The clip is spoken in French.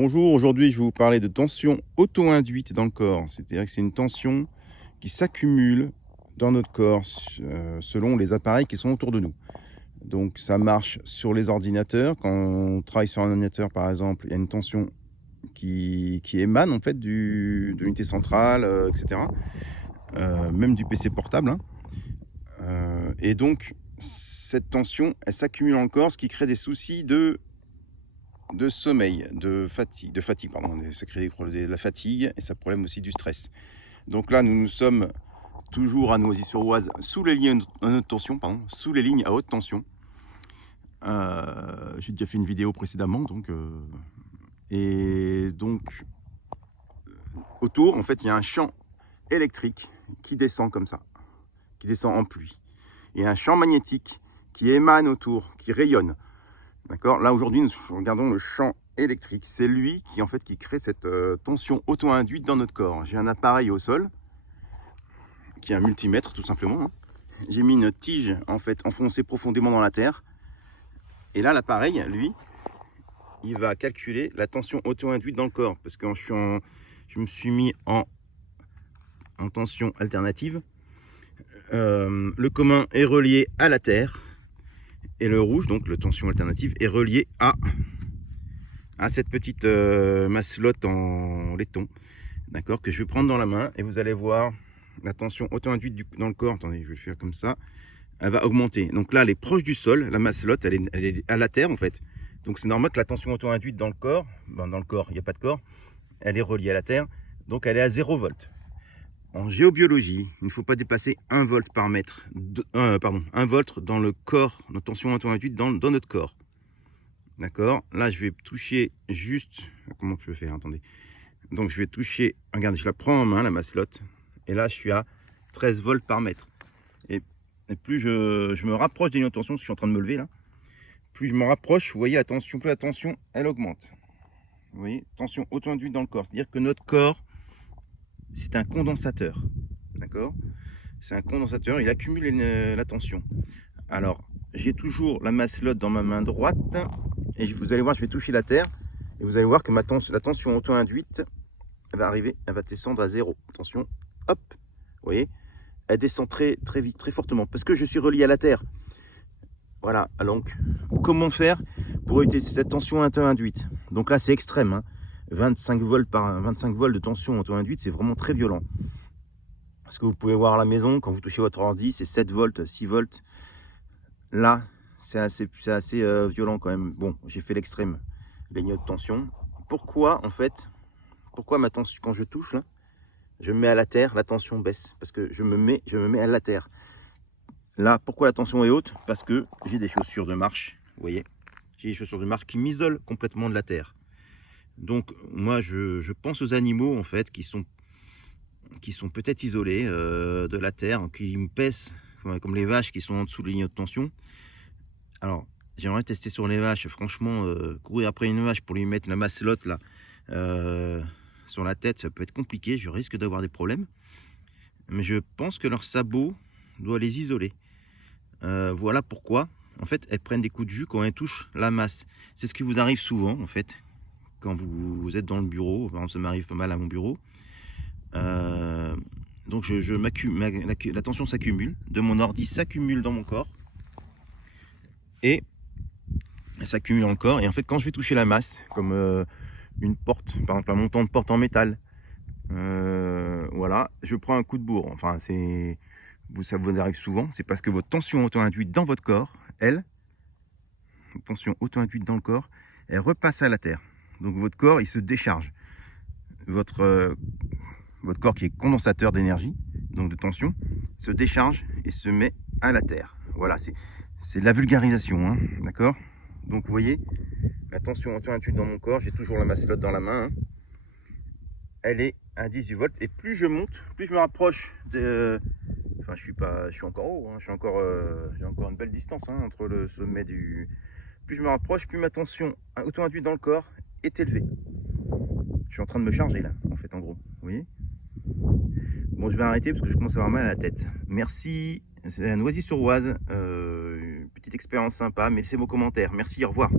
Bonjour, aujourd'hui je vais vous parler de tension auto-induite dans le corps. C'est-à-dire que c'est une tension qui s'accumule dans notre corps selon les appareils qui sont autour de nous. Donc ça marche sur les ordinateurs. Quand on travaille sur un ordinateur par exemple, il y a une tension qui émane en fait de l'unité centrale, etc. Même du PC portable, hein. Et donc cette tension, elle s'accumule dans le corps, ce qui crée des soucis de sommeil, de fatigue, pardon. Ça crée de la fatigue et ça problème aussi du stress. Donc là, nous sommes toujours à Noisy-sur-Oise sous les lignes à haute tension, sous les lignes à haute tension. J'ai déjà fait une vidéo précédemment, et donc autour, en fait, il y a un champ électrique qui descend comme ça, qui descend en pluie, et un champ magnétique qui émane autour, qui rayonne. D'accord. Là aujourd'hui, nous regardons le champ électrique. C'est lui qui qui crée cette tension auto-induite dans notre corps. J'ai un appareil au sol qui est un multimètre tout simplement. J'ai mis une tige enfoncée profondément dans la terre. Et là, l'appareil, lui, il va calculer la tension auto-induite dans le corps parce que je me suis mis en tension alternative. Le commun est relié à la terre. Et le rouge, donc le tension alternative, est relié à cette petite masselotte en laiton, d'accord, que je vais prendre dans la main et vous allez voir la tension auto-induite dans le corps. Attendez, je vais le faire comme ça. Elle va augmenter. Donc là, elle est proche du sol, la masselotte, elle est à la terre en fait. Donc c'est normal que la tension auto-induite dans le corps, dans le corps, il n'y a pas de corps, elle est reliée à la terre, donc elle est à 0 volt. En géobiologie, il ne faut pas dépasser 1 volt par mètre, 1 volt dans le corps, notre tension auto-induite dans notre corps. D'accord. Là, je vais toucher juste, comment je peux faire, attendez. Donc, je vais toucher, regardez, je la prends en main, la masselotte, et là, je suis à 13 volts par mètre. Et plus je me rapproche des lignes de tension, je suis en train de me lever là, plus je me rapproche, vous voyez la tension, plus la tension, elle augmente. Vous voyez, tension auto-induite dans le corps, c'est-à-dire que notre corps, c'est un condensateur, d'accord. C'est un condensateur, il accumule la tension. Alors, j'ai toujours la masselotte dans ma main droite, et vous allez voir, je vais toucher la terre, et vous allez voir que la tension auto-induite, elle va arriver, elle va descendre à 0. Attention, hop, vous voyez, elle descend très vite, très fortement, parce que je suis relié à la terre. Voilà, donc, comment faire pour éviter cette tension auto-induite? Donc là, c'est extrême, hein. 25 volts de tension auto-induite, c'est vraiment très violent. Parce que vous pouvez voir à la maison, quand vous touchez votre ordi, c'est 7 volts, 6 volts. Là, c'est assez violent quand même. Bon, j'ai fait l'extrême, les lignes de tension. Pourquoi, en fait, ma tension, quand je touche, là, je me mets à la terre, la tension baisse. Parce que je me mets à la terre. Là, pourquoi la tension est haute? Parce que j'ai des chaussures de marche, vous voyez. J'ai des chaussures de marche qui m'isolent complètement de la terre. Donc moi je pense aux animaux en fait qui sont peut-être isolés de la terre, qui me pèsent, comme les vaches qui sont en dessous de la ligne de tension. Alors j'aimerais tester sur les vaches, franchement, courir après une vache pour lui mettre la masselotte là sur la tête, ça peut être compliqué, je risque d'avoir des problèmes. Mais je pense que leur sabot doit les isoler. Voilà pourquoi en fait elles prennent des coups de jus quand elles touchent la masse. C'est ce qui vous arrive souvent en fait. Quand vous êtes dans le bureau, par exemple, ça m'arrive pas mal à mon bureau. Donc la tension s'accumule, de mon ordi s'accumule dans mon corps. Et elle s'accumule dans le corps. Et en fait, quand je vais toucher la masse, comme une porte, par exemple un montant de porte en métal, voilà, je prends un coup de bourre. Enfin, ça vous arrive souvent, c'est parce que votre tension auto-induite dans votre corps, elle repasse à la terre. Donc votre corps, il se décharge. Votre corps qui est condensateur d'énergie, donc de tension, se décharge et se met à la terre. Voilà, c'est de la vulgarisation, hein, d'accord. Donc vous voyez, la tension auto-induite dans mon corps, j'ai toujours la masselotte dans la main, hein. Elle est à 18 volts et plus je monte, plus je me rapproche de... Enfin, je suis encore haut, hein, j'ai encore une belle distance, hein, entre le sommet du... Plus je me rapproche, plus ma tension auto-induite dans le corps est élevée. Je suis en train de me charger là, en fait, en gros. Vous voyez? Bon, je vais arrêter parce que je commence à avoir mal à la tête. Merci. C'est à Noisy-sur-Oise. Petite expérience sympa, mais laissez vos commentaires. Merci, au revoir.